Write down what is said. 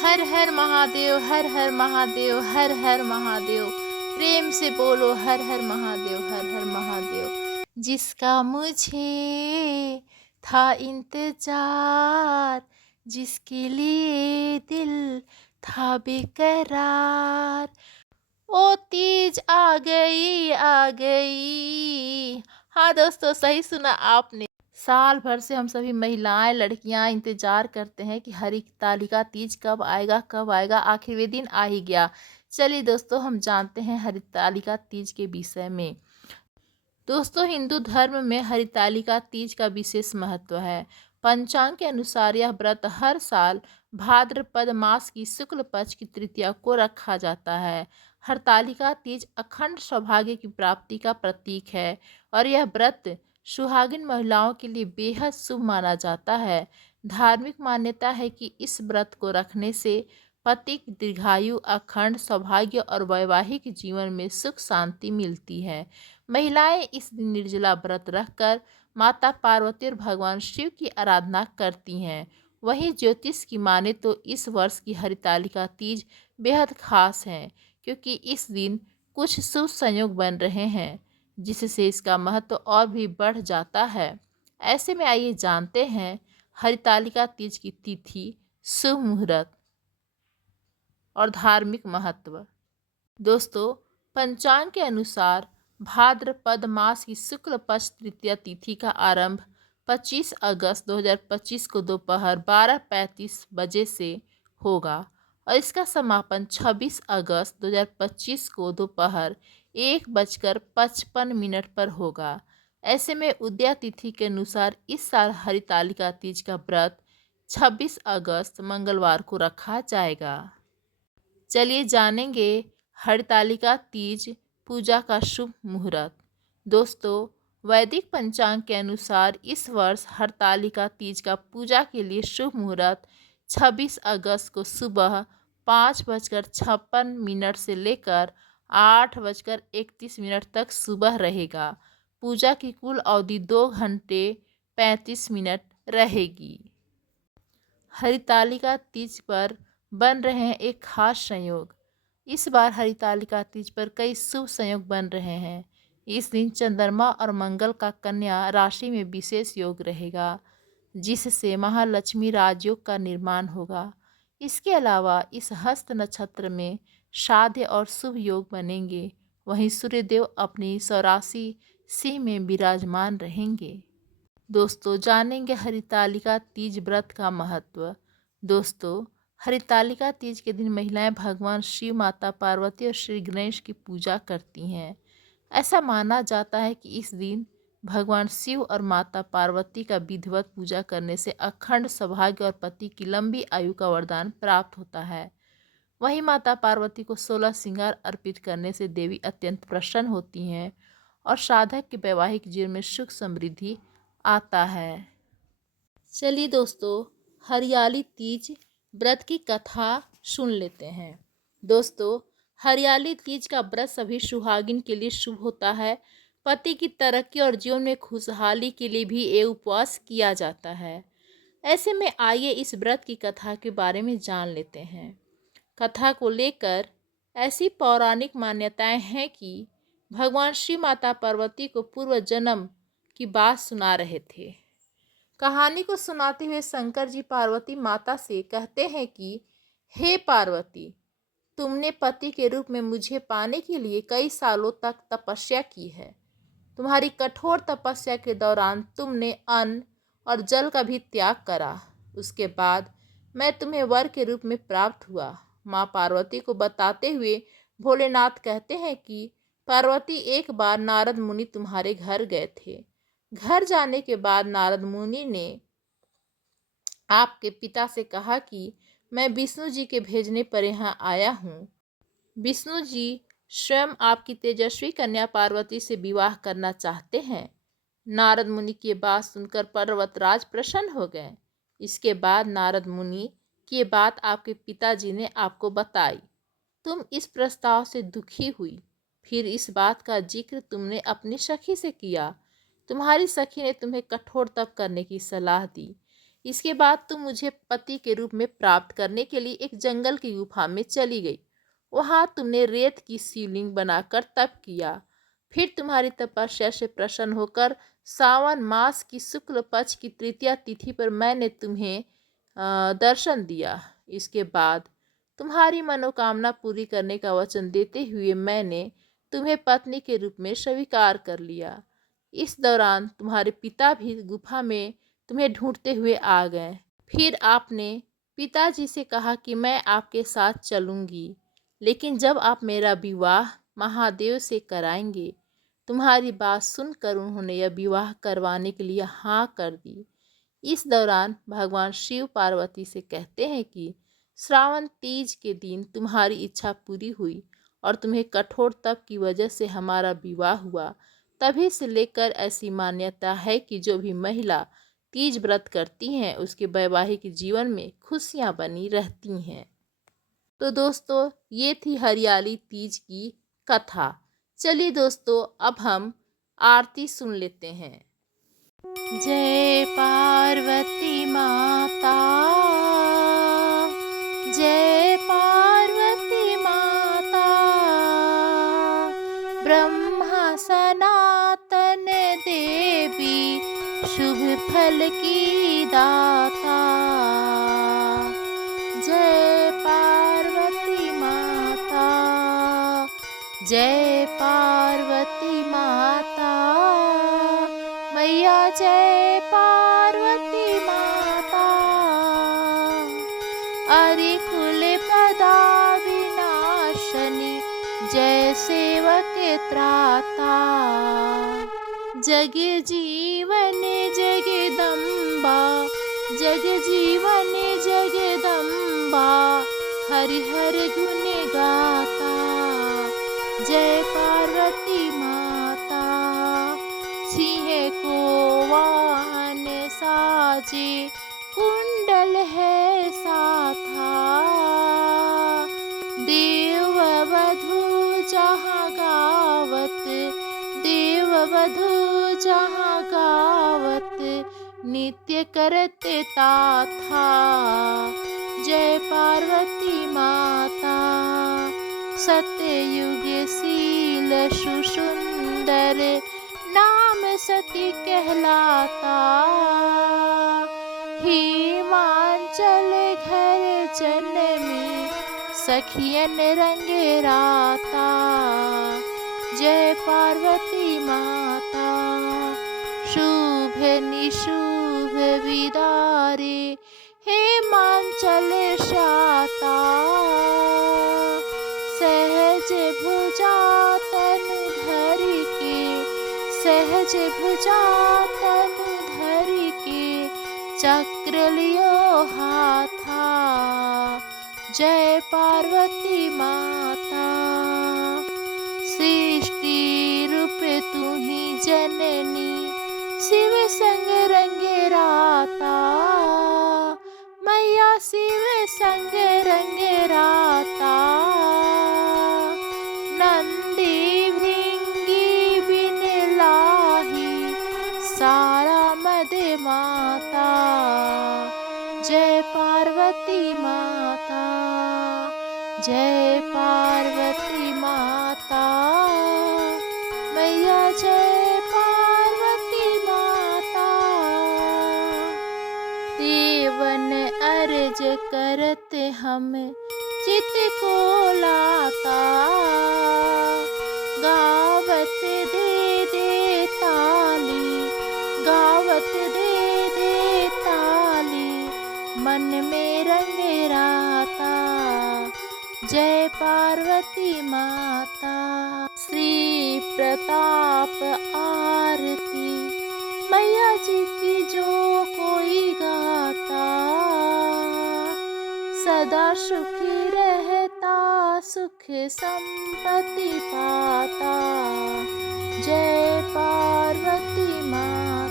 हर हर महादेव, हर हर महादेव, हर हर महादेव। प्रेम से बोलो हर हर महादेव, हर हर महादेव। जिसका मुझे था इंतजार, जिसके लिए दिल था बेकरार, ओ तीज आ गई आ गई। हाँ दोस्तों, सही सुना आपने। साल भर से हम सभी महिलाएं लड़कियां इंतजार करते हैं कि हरितालिका तीज कब आएगा कब आएगा, आखिर वे दिन आ ही गया। चलिए दोस्तों, हम जानते हैं हरितालिका तीज के विषय में। दोस्तों, हिंदू धर्म में हरितालिका तीज का विशेष महत्व है। पंचांग के अनुसार यह व्रत हर साल भाद्रपद मास की शुक्ल पक्ष की तृतीया को रखा जाता है। हरतालिका तीज अखंड सौभाग्य की प्राप्ति का प्रतीक है और यह व्रत सुहागिन महिलाओं के लिए बेहद शुभ माना जाता है। धार्मिक मान्यता है कि इस व्रत को रखने से पति की दीर्घायु, अखंड सौभाग्य और वैवाहिक जीवन में सुख शांति मिलती है। महिलाएं इस दिन निर्जला व्रत रखकर माता पार्वती और भगवान शिव की आराधना करती हैं। वहीं ज्योतिष की माने तो इस वर्ष की हरितालिका तीज बेहद खास है, क्योंकि इस दिन कुछ शुभ संयोग बन रहे हैं, जिससे इसका महत्व और भी बढ़ जाता है। ऐसे में आइए जानते हैं हरितालिका तीज की तिथि, शुभ मुहूर्त और धार्मिक महत्व। दोस्तों, पंचांग के अनुसार भाद्रपद मास की शुक्ल पक्ष तृतीया तिथि का आरंभ 25 अगस्त 2025 को दोपहर 12:35 बजे से होगा और इसका समापन 26 अगस्त 2025 को दोपहर 1:55 पर होगा। ऐसे में उदया तिथि के अनुसार इस साल हरितालिका तीज का व्रत 26 अगस्त मंगलवार को रखा जाएगा। चलिए जानेंगे हरतालिका तीज पूजा का शुभ मुहूर्त। दोस्तों, वैदिक पंचांग के अनुसार इस वर्ष हरतालिका तीज का पूजा के लिए शुभ मुहूर्त 26 अगस्त को सुबह 5:56 से लेकर 8:31 तक सुबह रहेगा। पूजा की कुल अवधि 2 घंटे 35 मिनट रहेगी। हरितालिका तीज पर बन रहे हैं एक खास संयोग। इस बार हरितालिका तीज पर कई शुभ संयोग बन रहे हैं। इस दिन चंद्रमा और मंगल का कन्या राशि में विशेष योग रहेगा, जिससे महालक्ष्मी राजयोग का निर्माण होगा। इसके अलावा इस हस्त नक्षत्र में श्राद्ध और शुभ योग बनेंगे। वहीं सूर्यदेव अपनी सौरासी सिंह में विराजमान रहेंगे। दोस्तों, जानेंगे हरितालिका तीज व्रत का महत्व। दोस्तों, हरितालिका तीज के दिन महिलाएं भगवान शिव, माता पार्वती और श्री गणेश की पूजा करती हैं। ऐसा माना जाता है कि इस दिन भगवान शिव और माता पार्वती का विधिवत पूजा करने से अखंड सौभाग्य और पति की लंबी आयु का वरदान प्राप्त होता है। वहीं माता पार्वती को 16 श्रृंगार अर्पित करने से देवी अत्यंत प्रसन्न होती हैं और साधक के वैवाहिक जीवन में सुख समृद्धि आता है। चलिए दोस्तों, हरियाली तीज व्रत की कथा सुन लेते हैं। दोस्तों, हरियाली तीज का व्रत सभी सुहागिन के लिए शुभ होता है। पति की तरक्की और जीवन में खुशहाली के लिए भी ये उपवास किया जाता है। ऐसे में आइए इस व्रत की कथा के बारे में जान लेते हैं। कथा को लेकर ऐसी पौराणिक मान्यताएं हैं कि भगवान शिव माता पार्वती को पूर्व जन्म की बात सुना रहे थे। कहानी को सुनाते हुए शंकर जी पार्वती माता से कहते हैं कि हे पार्वती, तुमने पति के रूप में मुझे पाने के लिए कई सालों तक तपस्या की है। तुम्हारी कठोर तपस्या के दौरान तुमने अन्न और जल का भी त्याग करा। उसके बाद मैं तुम्हें वर के रूप में प्राप्त हुआ। माँ पार्वती को बताते हुए भोलेनाथ कहते हैं कि पार्वती, एक बार नारद मुनि तुम्हारे घर गए थे। घर जाने के बाद नारद मुनि ने आपके पिता से कहा कि मैं विष्णु जी के भेजने पर यहाँ आया हूँ। विष्णु जी स्वयं आपकी तेजस्वी कन्या पार्वती से विवाह करना चाहते हैं। नारद मुनि की बात सुनकर पर्वतराज प्रसन्न हो गए। इसके बाद नारद मुनि की बात आपके पिताजी ने आपको बताई। तुम इस प्रस्ताव से दुखी हुई। फिर इस बात का जिक्र तुमने अपनी सखी से किया। तुम्हारी सखी ने तुम्हें कठोर तप करने की सलाह दी। इसके बाद तुम मुझे पति के रूप में प्राप्त करने के लिए एक जंगल की गुफा में चली गई। वहां तुमने रेत की शिवलिंग बनाकर तप किया। फिर तुम्हारी तपस्या से प्रसन्न होकर सावन मास की शुक्ल पक्ष की तृतीया तिथि पर मैंने तुम्हें दर्शन दिया। इसके बाद तुम्हारी मनोकामना पूरी करने का वचन देते हुए मैंने तुम्हें पत्नी के रूप में स्वीकार कर लिया। इस दौरान तुम्हारे पिता भी गुफा में तुम्हें ढूंढते हुए आ गए। फिर आपने पिताजी से कहा कि मैं आपके साथ चलूंगी, लेकिन जब आप मेरा विवाह महादेव से कराएंगे। तुम्हारी बात सुनकर उन्होंने यह विवाह करवाने के लिए हाँ कर दी। इस दौरान भगवान शिव पार्वती से कहते हैं कि श्रावण तीज के दिन तुम्हारी इच्छा पूरी हुई और तुम्हें कठोर तप की वजह से हमारा विवाह हुआ। तभी से लेकर ऐसी मान्यता है कि जो भी महिला तीज व्रत करती हैं उसके वैवाहिक जीवन में खुशियां बनी रहती हैं। तो दोस्तों, ये थी हरियाली तीज की कथा। चलिए दोस्तों, अब हम आरती सुन लेते हैं। जय पार्वती माता, जय पार्वती माता, ब्रह्मा सनातन देवी, शुभ फल की दाता। जय पार्वती माता, जय पार्वती माता, मैया जय पार्वती माता। अरि कुल पदा विनाशनी, जय सेवक त्राता। जग जीवन जगदम्बा, जग जीवन जगदम्बा, हरिहर गुण गाता। जय पार्वती माता, सिंह को वाहन साजे, कुंडल है साथा। देव वधू जहाँ गावत, देव वधू जहाँ गावत, नित्य करते ताथा। जय पार्वती माता, सतयुग शील सुसुंदर, नाम सती कहलाता। हिमाचल घर जनमी, सखियन रंग राता। जय पार्वती माता, शुभ निशुभ विदारे, हिमाचल शाता। सहज भुजा तनु धर के, सहज भुजा तनु धर के, चक्र लियो हाथा। जय पार्वती माता, सृष्टि रूप तू ही जननी, शिव संग रंग राता। मैया शिव संग रंग राता। नंदी भृंगी बिन लाही, सारा मद माता। जय पार्वती माता, जय पार्वती माता, मैया जय पार्वती माता। देवन अर्ज करत हम चित को लाता, गावत दे दे ताली, गावत दे दे ताली, मन में रंग राता। जय पार्वती माता, श्री प्रताप आरती, मैया जी की जो कोई गाता, सदा सुखी रहता, सुख संपत्ति पाता। जय पार्वती माता।